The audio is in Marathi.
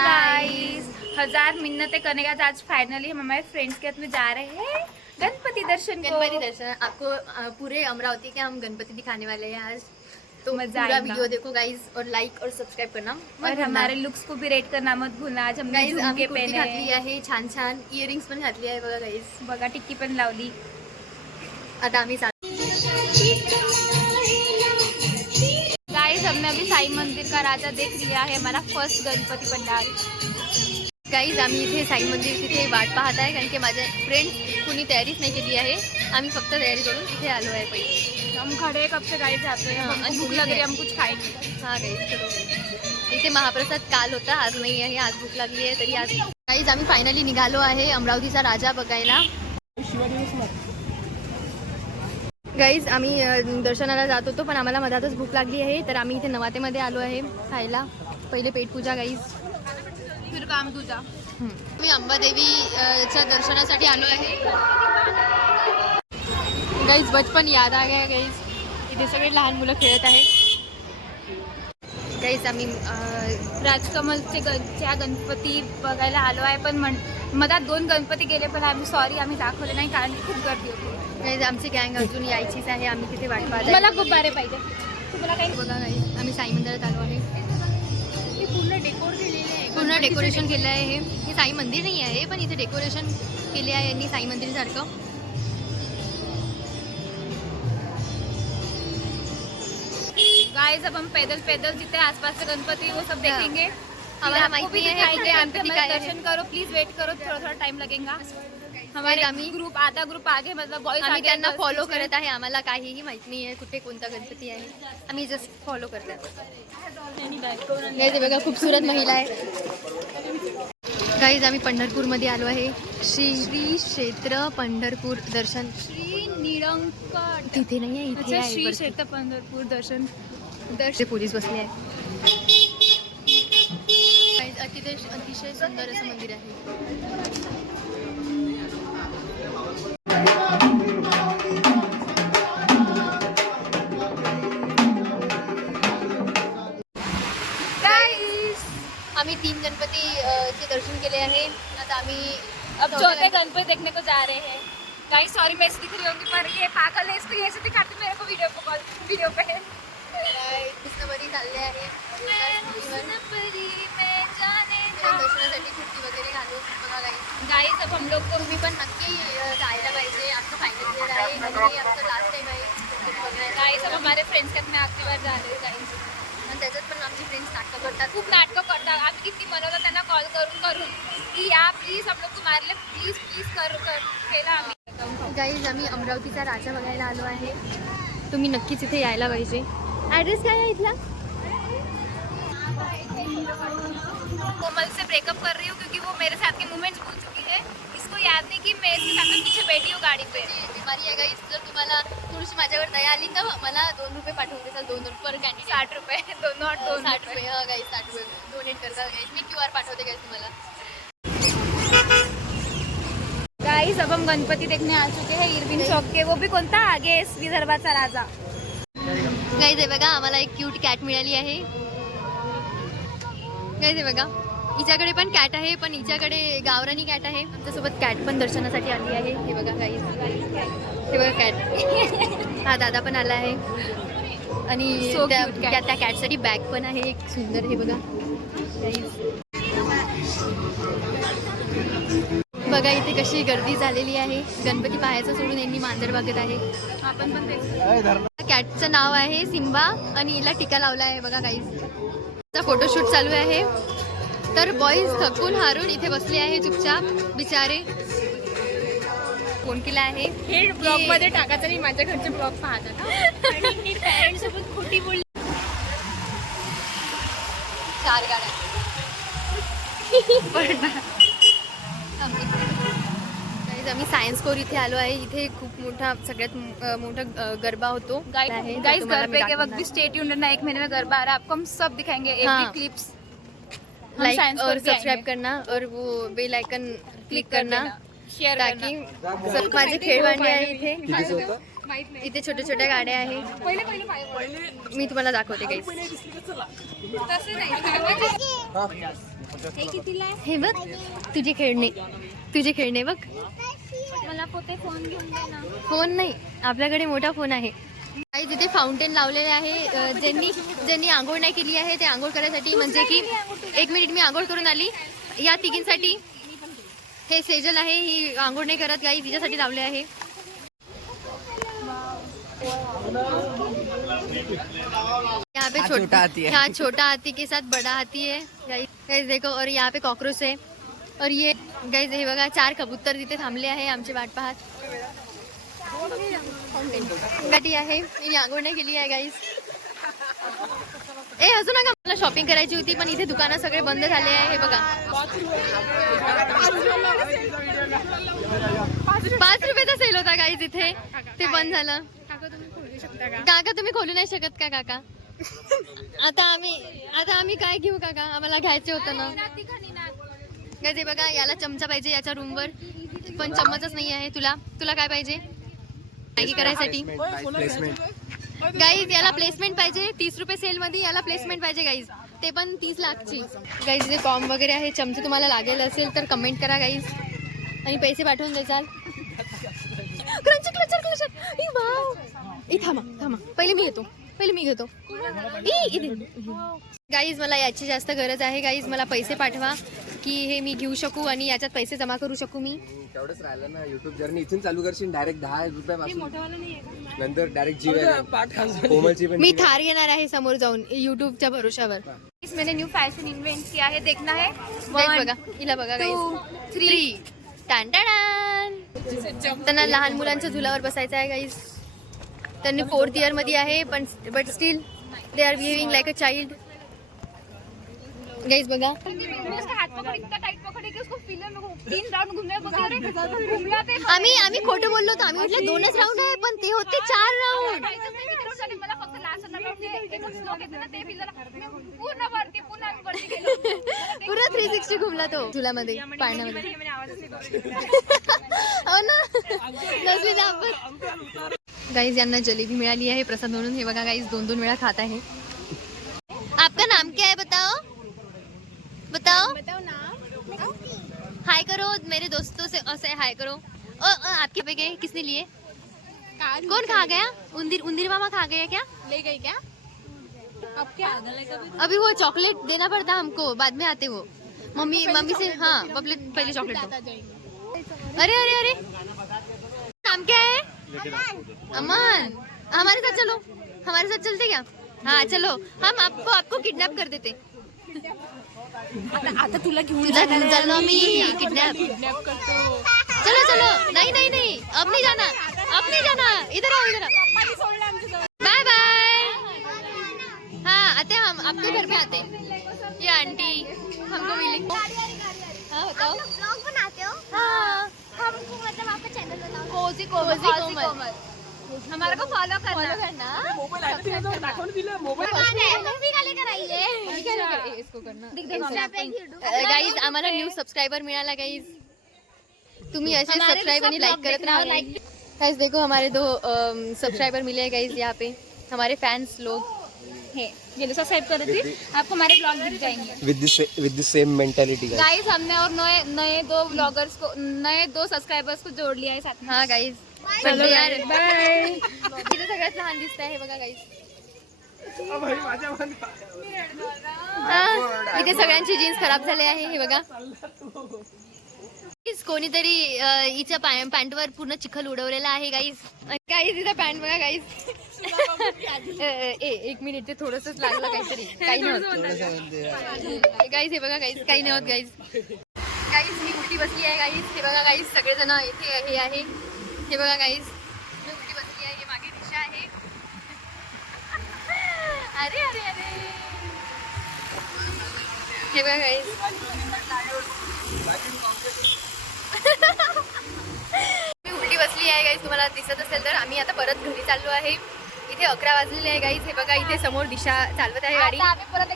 गाइस, हजार मिन्नतें करने के बाद आज फाइनली हम हमारे फ्रेंड्स के साथ में जा रहे हैं गणपति दर्शन को। गणपति दर्शन आपको पूरे अमरावती के हम गणपति दिखाने वाले हैं आज, तो मजा पूरा आएगा। वीडियो देखो गाइस और लाइक और सबस्क्राइब करना और हमारे लुक्स को भी रेट करना मत भूलना। आज हमने गाइस आम्ही झुमके कुर्ती पहने घातली आहे, छान छान इयरिंग्स पण घातली आहे बघा गाइस. बघा टिक्की पण लावली. आता आम्ही गाइस हमने अभी साई मंदिर का राजा देख लिया है, हमारा फर्स्ट गणपती पंडाल. गाइस आम्ही इथे साई मंदिर तिथे वाट पाहत आहे, कारण की माझे फ्रेंड्स कुणी तयारीच नाही केली आहे. आम्ही फक्त तयारी करून इथे आलो आहे. पहिले हम खड़े कब से गाइस यहाँ पे, हमको भूख लग रही है, हम कुछ खाएंगे. हां गाइस चलो. इथे महाप्रसाद काल होता, आज नाही आहे. आज भूक लागली आहे तरी आज गाइस आम्ही फायनली निघालो आहे अमरावतीचा राजा बघायला. गाइस आम्ही दर्शनाला जात होतो, पण आम्हाला मधातच भूक लागली आहे, तर आम्ही इथे नवातेमध्ये आलो आहे खायला. पहिले पेटपूजा गाइस, फिर काम तुझा. मी अंबादेवीच्या दर्शनासाठी आलो आहे. गाइस बचपन याद आ गया गाइस. इथे सगळे लहान मुलं खेळत आहे. गाइस आम्ही राजकमलचे गणपती बघायला आलो आहे, पण मधात 2 गणपती गेले, पण आम्ही सॉरी आम्ही दाखवले नाही कारण खूप गर्दी होती. गाइस आमची गँग अजून यायचीच आहे. आम्ही तिथे वाट पाहत मला खूप बारे पाहिजे. तुम्हाला काही बघा गाइस आम्ही साई मंदिरात आलो आहे. पूर्ण डेकोर केलेले आहे, पूर्ण डेकोरेशन केलं आहे. हे साई मंदिर नाही आहे, पण इथे डेकोरेशन केले आहे यांनी साई मंदिर सारखं. गाइस अब हम पैदल जितने आसपास के गणपति वो सब देखेंगे. हमारा माहिती है इथे गणपती काय आहे. दर्शन करो प्लीज, वेट करो, थोड़ा टाइम लगेगा. हमारे आम्ही ग्रुप आधा ग्रुप आगे, मतलब बॉयज आम्ही आगे, त्यांना girls फॉलो पीछे. करत आहे. आम्हाला काहीही माहित नाही आहे कुठे कोणता गणपती आहे. आम्ही जस्ट फॉलो करत आहे. बघा खूपसूरत महिला आहे. गाईज आम्ही पंढरपूरमध्ये आलो आहे. श्री क्षेत्र पंढरपूर दर्शन. श्री निरंकट तिथे नाही आहे, इथे आहे. श्री क्षेत्र पंढरपूर दर्शन. पोलीस बसले आहे. अतिशय सुंदर असं मंदिर आहे. आम्ही 3 गणपती चे दर्शन केले आहे. आता आम्ही अब चौथे गणपति देखने को जा रहे हैं. गाइस सॉरी मैं ऐसे दिख रही होंगी, पर ये पागल है, इसको ये ऐसे दिखाती मेरे को वीडियो पे. कृष्णपरी चालले आहे. दर्शनासाठी कुर्ती वगैरे घालून बघा गाईस. गाइस अब हम लोग को तुम्ही पण नक्की जायला पाहिजे. आमचं फायनल इयर आहे आणि आमचं लास्ट टाइम आहे गणपती बघायला. गाइस अब हमारे फ्रेंड्स के साथ में आखिरी बार जा रहे हैं गाइस. आणि त्याच्यात पण आमची फ्रेंड्स नाटकं करतात. खूप नाटकं करतात. आम्ही किती बनवलं त्यांना कॉल करून की या प्लीज हम लोग तुम्हारे लिए प्लीज केलं आम्ही. गाईज आम्ही अमरावतीचा राजा बघायला आलो आहे. तुम्ही नक्कीच इथे यायला पाहिजे. ॲड्रेस काय आहे इथला? कोमल से ब्रेकअप कर रही हूँ क्योंकि वो मेरे साथ के मोमेंट्स भूल चुकी है. इसको याद नहीं कि मैं इसके साथ में पीछे बैठी हूँ गाड़ी पे. बीमारी आहे गाईज. जर तुम्हाला थोडीशी माझ्यावर दया आली तर मला 2 रुपये पाठवून देसाल. 2 पर कॅन्डिडेट 60 रुपये. दोन 60 रुपये. हा गाईज 60 रुपये डोनेट करता गाईज. मी QR पाठवते गाईज तुम्हाला. गाइस अब हम गणपति देखने आ चुके हैं इरविन चौक के, वो भी कौन था आगे विदर्भाचा राजा. गाईज हे बघा आम्हाला एक क्यूट कॅट मिळाली आहे. गाईज हे बघा हिच्याकडे पण कॅट आहे, पण हिच्याकडे गावरानी कॅट आहे. आमच्यासोबत कॅट पण दर्शनासाठी आली आहे. हे बघा गाईज, हे बघा कॅट. हा दादा पण आला आहे आणि So cute cat. त्या कॅटसाठी बॅग पण आहे एक सुंदर. हे बघा गाईज, बघा इथे कशी गर्दी झालेली आहे. गणपती पाहायचं सोडून यांनी मांजर बघत आहे. आपण पण तेच. कॅटचं नाव आहे सिम्बा आणि हिला टीका लावला आहे. बघा गाईज फोटोशूट चालू आहे. तर बॉईज थकून हारून इथे बसले आहे चुपचाप बिचारे. फोन केला आहे हे ब्लॉग मध्ये टाकायचं नाही, माझ्या घरचे ब्लॉग पाहतात आणि मी पॅरेंट्स सोबत खोटी बोलली. 4 गाड्या आम्ही सायन्स कोर इथे आलो आहे. इथे खूप मोठा सगळ्यात मोठा गरबा होतो. गाइस गरबे के वक्त भी स्टे ट्यून्ड रहना. 1 महीने में गरबा आ रहा है, आपको हम सब दिखाएंगे. एवरी क्लिप्स लाइक और सब्सक्राइब करना और वो बेल आइकन क्लिक करना शेअर ताकि माझे खेळवांडे आहे इथे. इथे छोट्या छोट्या गाड्या आहेत. मी तुम्हाला दाखवते काही. तसं नाही हे कितीला आहे? हे बघ तुझे खेळणे बघ. मला पोते फोन घेऊन दे ना. फोन नाही, आपल्याकडे मोठा फोन आहे. काही तिथे फाउंटेन लावलेले आहे. ज्यांनी आंघोळ नाही केली आहे ते आंघोळ करायसाठी, म्हणजे की 1 मिनिट मी आंघोळ करून आली. या तिघींसाठी हे सेजल आहे, ही आंघोळ नाही करत गाई, तिच्यासाठी लावले आहे. यहाँ पे छोटा हाथी के साथ बड़ा हाथी है गाइस देखो. और यहाँ पे कॉकरोच है. और ये गाइस हे बघा 4 कबूतर तिथे थांबले आहे आमची वाट पाहत. गाठी आहे, मी आंघोळ नाही केली आहे गाइस. अजून नका, मला शॉपिंग करायची होती पण इथे दुकानं सगळे बंद झाले आहे. हे बघा 5 रुपयाचा सेल होता गाइस इथे, ते बंद झालं. काका तुम्ही खोलू नाही शकत का काका? आता आम्ही काय घेऊ काका, आम्हाला घ्यायचे होतं ना. गाइस हे बघा, याला चमचा पाहिजे याच्या रूमवर, पण चम्मचच नाही आहे. तुला काय पाहिजे मॅगी करायसाठी? गाइस याला प्लेसमेंट पाहिजे. 30 रुपये सेल मध्ये याला प्लेसमेंट पाहिजे गाइस, ते पण 30 लाखची. गाइस इथे कॉम वगैरे आहे. चमचे तुम्हाला लागेल असेल तर कमेंट करा गाइस, आणि पैसे पाठवून द्याल. थांबा पहिले मी घेतो. गाईज मला याची जास्त गरज आहे गाईज, मला पैसे पाठवा की हे मी घेऊ शकू आणि याच्यात पैसे जमा करू शकू. मी तेवढंच राहिलं ना. युट्यूब जर्नी इथून चालू करशील डायरेक्ट 10 रुपयापासून, नंतर डायरेक्ट कोमलची पण मी थार घेणार आहे समोर जाऊन युट्यूबच्या भरोशावर. मैंने न्यू फैशन इन्वेंट किया है, देखना है. बघा हिला बघा गाईज. 3 त्यांना लहान मुलांच्या झुलावर बसायचं आहे गाईज. त्यांनी 4th इयर मध्ये आहे पण but still they are behaving like a child. Guys बघा उसका हाथ पकड़ इतना टाइट पकड़े कि उसको फिलर में 3 राउंड घूमने घूमला ते. आम्ही खोटं बोललो होतो. आम्ही म्हटलं 2च राऊंड आहे पण ते होते 4 राऊंड. मला फक्त लास्ट राउंड एकदम स्लो घेतलं ना ते फिलर पूर्ण वरती गेलो. पुरा 360 घुमला तो झुलामध्ये, पाण्यामध्ये. हो ना, नसली दाखवत. गाइस यांना जलेबी मिळाली आहे प्रसाद म्हणून. हे बघा गाइस 2-2 वेळा खात आहे. आपका नाम क्या है बताओ नाम. हाय करो मेरे दोस्तों से हाय करो. आपके पे गए किसने लिए? कौन खा गया? उंदीर मामा खा गया क्या? ले गई क्या? अब क्या? अभी वो चॉकलेट देना पड़ता हमको, बाद में आते वो. मम्मी से हाँ पहले चॉकलेट दो. अरे नाम क्या है? अमन. हमारे साथ चलते क्या? हाँ चलो, हम आपको किडनैप कर देते. आता तुला घेऊन चलो मी किडनैप करतो. चलो नहीं अब नहीं जाना. इधर आओ. Bye bye. हाँ आते हम आपके घर में आते. ये आंटी हमको मिली. हाँ बताओ. ब्लॉग बनाते हो? हाँ हमको मतलब आपका चैनल बताओ. कोजी कोमल हमारे को फॉलो करना. मम्मी का लेकर आई है. इसको करना. गाइज आम्हाला न्यू सबस्क्राइबर मिळाला गाइज. तुम्ही असे सबस्क्राइब आणि लाइक करत राहा. गाइज देखो हमारे 2 सब्सक्राइबर मिले हैं गाइज यहाँ पे. हमारे फैंस लोग है ये लोग सब्सक्राइब कर दीजिए, आपको हमारे ब्लॉग दिख जाएंगे. विद द सेम मेंटॅलिटी गाइस हमने और नए 2 ब्लॉगर्स को, नए 2 सब्सक्राइबर्स को जोड़ लिया है साथ में. हाँ गाइज चलो यार बाय. इथे सगळ्यात लहान दिसत आहे बघा गाइज. इथे सगळ्यांची जीन्स खराब झाले आहे. हे बघा कोणीतरी हिच्या पॅन्टवर पूर्ण चिखल उडवलेला आहे गाईज. तिचा पॅन्ट बघा गाईज. 1 मिनिट ते थोडंसंच लागलं काहीतरी, काही नाही होत गाईज. हे बघा गाईज काही नाही होत गाईज. गाईज मी उलटी बसली आहे गाईज. हे बघा गाईज सगळेजण इथे हे आहे. हे बघा गाईज मी उलटी बसली आहे. हे मागे दिशा आहे. अरे हे बघा गाईज मी उलटी बसली आहे गाईज. तुम्हाला दिसत असेल तर आम्ही आता परत घरी चाललो आहे. इथे 11 वाजलेले आहे गाईज. हे बघा इथे समोर दिशा चालवत आहे गाडी. आम्ही परत